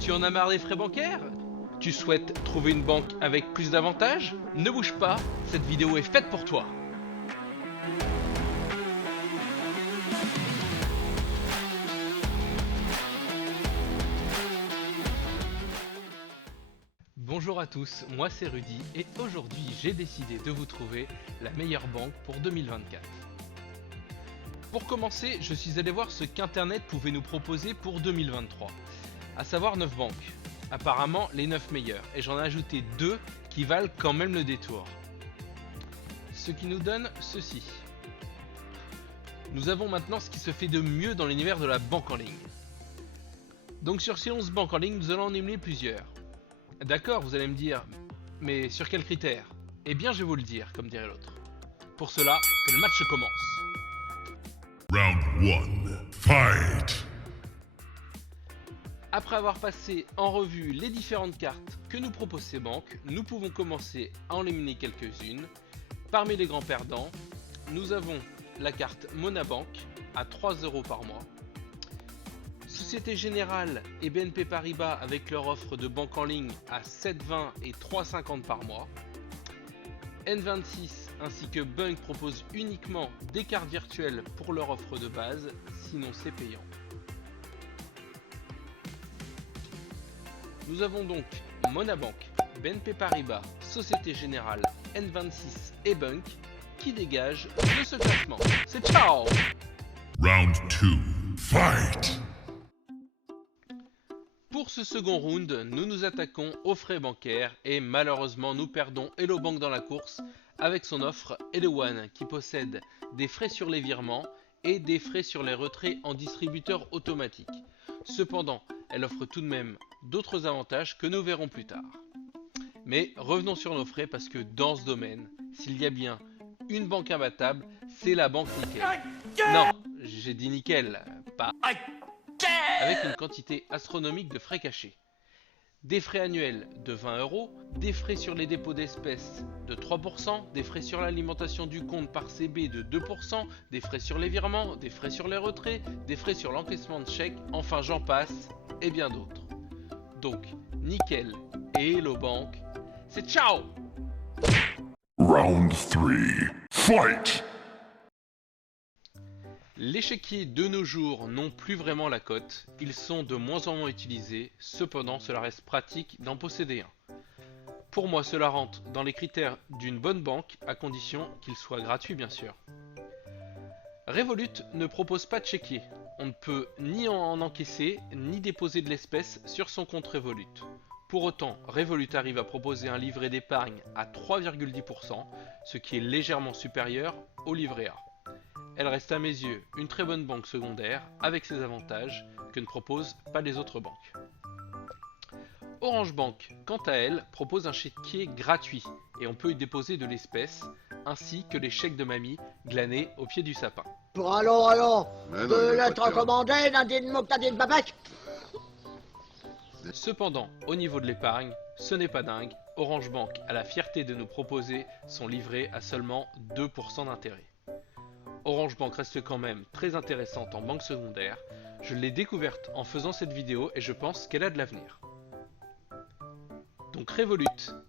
Tu en as marre des frais bancaires? Tu souhaites trouver une banque avec plus d'avantages? Ne bouge pas, cette vidéo est faite pour toi. Bonjour à tous, moi c'est Rudy et aujourd'hui j'ai décidé de vous trouver la meilleure banque pour 2024. Pour commencer, je suis allé voir ce qu'Internet pouvait nous proposer pour 2023, à savoir 9 banques. Apparemment les 9 meilleures, et j'en ai ajouté 2 qui valent quand même le détour. Ce qui nous donne ceci. Nous avons maintenant ce qui se fait de mieux dans l'univers de la banque en ligne. Donc sur ces 11 banques en ligne, nous allons en éliminer plusieurs. D'accord, vous allez me dire, mais sur quels critères? Eh bien je vais vous le dire, comme dirait l'autre. Pour cela, que le match commence. Round 1. Fight! Après avoir passé en revue les différentes cartes que nous proposent ces banques, nous pouvons commencer à en éliminer quelques-unes. Parmi les grands perdants, nous avons la carte Monabank à 3 € par mois. Société Générale et BNP Paribas avec leur offre de banque en ligne à 7,20 et 3,50 par mois. N26 ainsi que Bunk proposent uniquement des cartes virtuelles pour leur offre de base, sinon c'est payant. Nous avons donc Monabank, BNP Paribas, Société Générale, N26 et Bunk qui dégagent de ce classement. C'est ciao! Round 2. Fight! Pour ce second round, nous nous attaquons aux frais bancaires et malheureusement nous perdons Hello Bank dans la course avec son offre Hello One qui possède des frais sur les virements et des frais sur les retraits en distributeur automatique. Cependant, elle offre tout de même d'autres avantages que nous verrons plus tard. Mais revenons sur nos frais parce que dans ce domaine, s'il y a bien une banque imbattable, c'est la banque Nickel. Non, j'ai dit Nickel, pas avec une quantité astronomique de frais cachés. Des frais annuels de 20 €, des frais sur les dépôts d'espèces de 3%, des frais sur l'alimentation du compte par CB de 2%, des frais sur les virements, des frais sur les retraits, des frais sur l'encaissement de chèques, enfin j'en passe, et bien d'autres. Donc, Nickel et Hello Bank, c'est ciao! Round 3. Fight! Les chéquiers de nos jours n'ont plus vraiment la cote, ils sont de moins en moins utilisés, cependant cela reste pratique d'en posséder un. Pour moi cela rentre dans les critères d'une bonne banque, à condition qu'il soit gratuit bien sûr. Revolut ne propose pas de chéquier, on ne peut ni en encaisser ni déposer de l'espèce sur son compte Revolut. Pour autant, Revolut arrive à proposer un livret d'épargne à 3,10%, ce qui est légèrement supérieur au livret A. Elle reste à mes yeux une très bonne banque secondaire avec ses avantages que ne proposent pas les autres banques. Orange Bank, quant à elle, propose un chéquier gratuit et on peut y déposer de l'espèce ainsi que les chèques de mamie glanés au pied du sapin. Allons, Mais non, de il y a lettres pas de recommandées, Nadine Moktadine Babek. Cependant, au niveau de l'épargne, ce n'est pas dingue, Orange Bank a la fierté de nous proposer son livret à seulement 2% d'intérêt. Orange Bank reste quand même très intéressante en banque secondaire, je l'ai découverte en faisant cette vidéo et je pense qu'elle a de l'avenir. Donc Revolut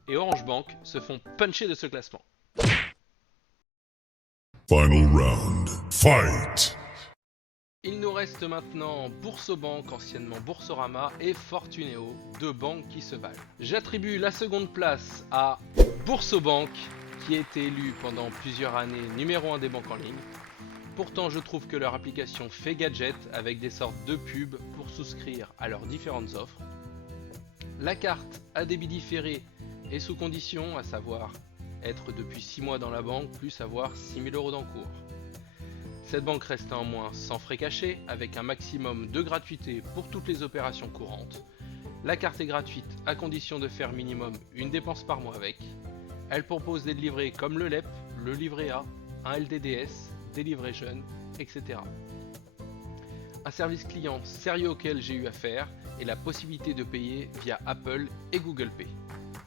et Orange Bank se font puncher de ce classement. Final round. Fight! Il nous reste maintenant Boursobank, anciennement Boursorama, et Fortuneo, deux banques qui se valent. J'attribue la seconde place à Boursobank, qui a été élu pendant plusieurs années numéro 1 des banques en ligne. Pourtant, je trouve que leur application fait gadget avec des sortes de pubs pour souscrire à leurs différentes offres. La carte à débit différé est sous condition, à savoir être depuis 6 mois dans la banque plus avoir 6 000 € d'encours. Cette banque reste néanmoins sans frais cachés avec un maximum de gratuité pour toutes les opérations courantes. La carte est gratuite à condition de faire minimum une dépense par mois avec. Elle propose des livrets comme le LEP, le livret A, un LDDS, des livrets jeunes, etc. Un service client sérieux auquel j'ai eu affaire et la possibilité de payer via Apple et Google Pay.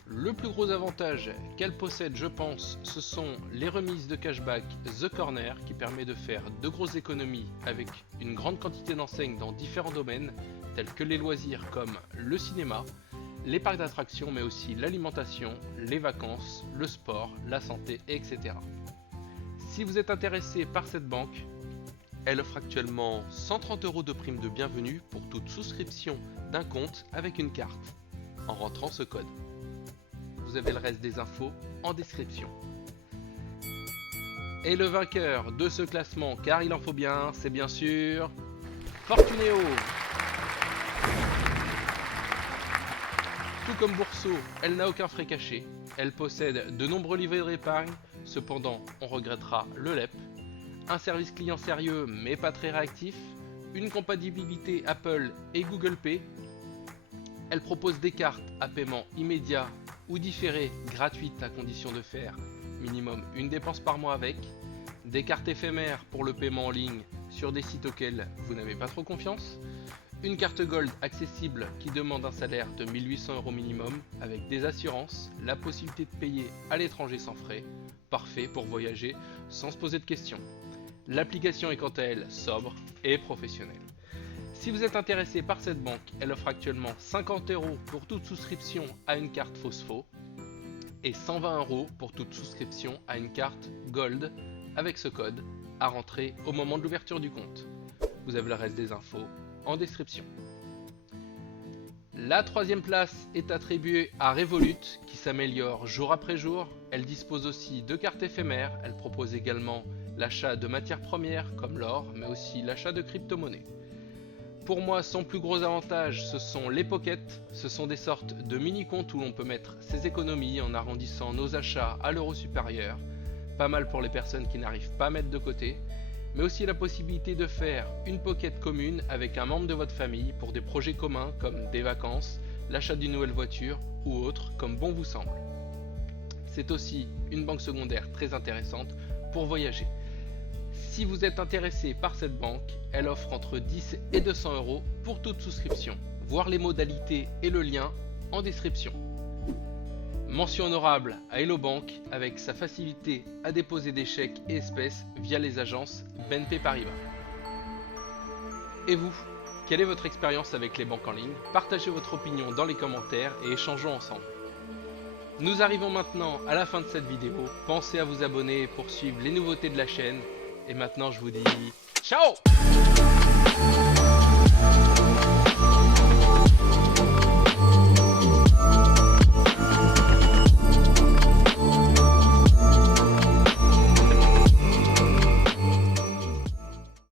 Le plus gros avantage qu'elle possède, je pense, ce sont les remises de cashback The Corner qui permet de faire de grosses économies avec une grande quantité d'enseignes dans différents domaines tels que les loisirs comme le cinéma, les parcs d'attractions, mais aussi l'alimentation, les vacances, le sport, la santé, etc. Si vous êtes intéressé par cette banque, elle offre actuellement 130 € de prime de bienvenue pour toute souscription d'un compte avec une carte, en rentrant ce code. Vous avez le reste des infos en description. Et le vainqueur de ce classement, car il en faut bien, c'est bien sûr Fortunéo. Tout comme Bourso, elle n'a aucun frais caché. Elle possède de nombreux livrets d'épargne, cependant on regrettera le LEP, un service client sérieux mais pas très réactif, une compatibilité Apple et Google Pay. Elle propose des cartes à paiement immédiat ou différé gratuites à condition de faire minimum une dépense par mois avec, des cartes éphémères pour le paiement en ligne sur des sites auxquels vous n'avez pas trop confiance, une carte Gold accessible qui demande un salaire de 1800 € minimum avec des assurances, la possibilité de payer à l'étranger sans frais, parfait pour voyager sans se poser de questions. L'application est quant à elle sobre et professionnelle. Si vous êtes intéressé par cette banque, elle offre actuellement 50 € pour toute souscription à une carte Phospho et 120 € pour toute souscription à une carte Gold avec ce code à rentrer au moment de l'ouverture du compte. Vous avez le reste des infos en description. La troisième place est attribuée à Revolut qui s'améliore jour après jour. Elle dispose aussi de cartes éphémères. Elle propose également l'achat de matières premières comme l'or, mais aussi l'achat de crypto-monnaies. Pour moi, son plus gros avantage, ce sont les pockets. Ce sont des sortes de mini-comptes où l'on peut mettre ses économies en arrondissant nos achats à l'euro supérieur. Pas mal pour les personnes qui n'arrivent pas à mettre de côté. Mais aussi la possibilité de faire une pocket commune avec un membre de votre famille pour des projets communs comme des vacances, l'achat d'une nouvelle voiture ou autre comme bon vous semble. C'est aussi une banque secondaire très intéressante pour voyager. Si vous êtes intéressé par cette banque, elle offre entre 10 et 200 € pour toute souscription. Voir les modalités et le lien en description. Mention honorable à Hello Bank avec sa facilité à déposer des chèques et espèces via les agences BNP Paribas. Et vous, quelle est votre expérience avec les banques en ligne? Partagez votre opinion dans les commentaires et échangeons ensemble. Nous arrivons maintenant à la fin de cette vidéo. Pensez à vous abonner pour suivre les nouveautés de la chaîne. Et maintenant je vous dis ciao!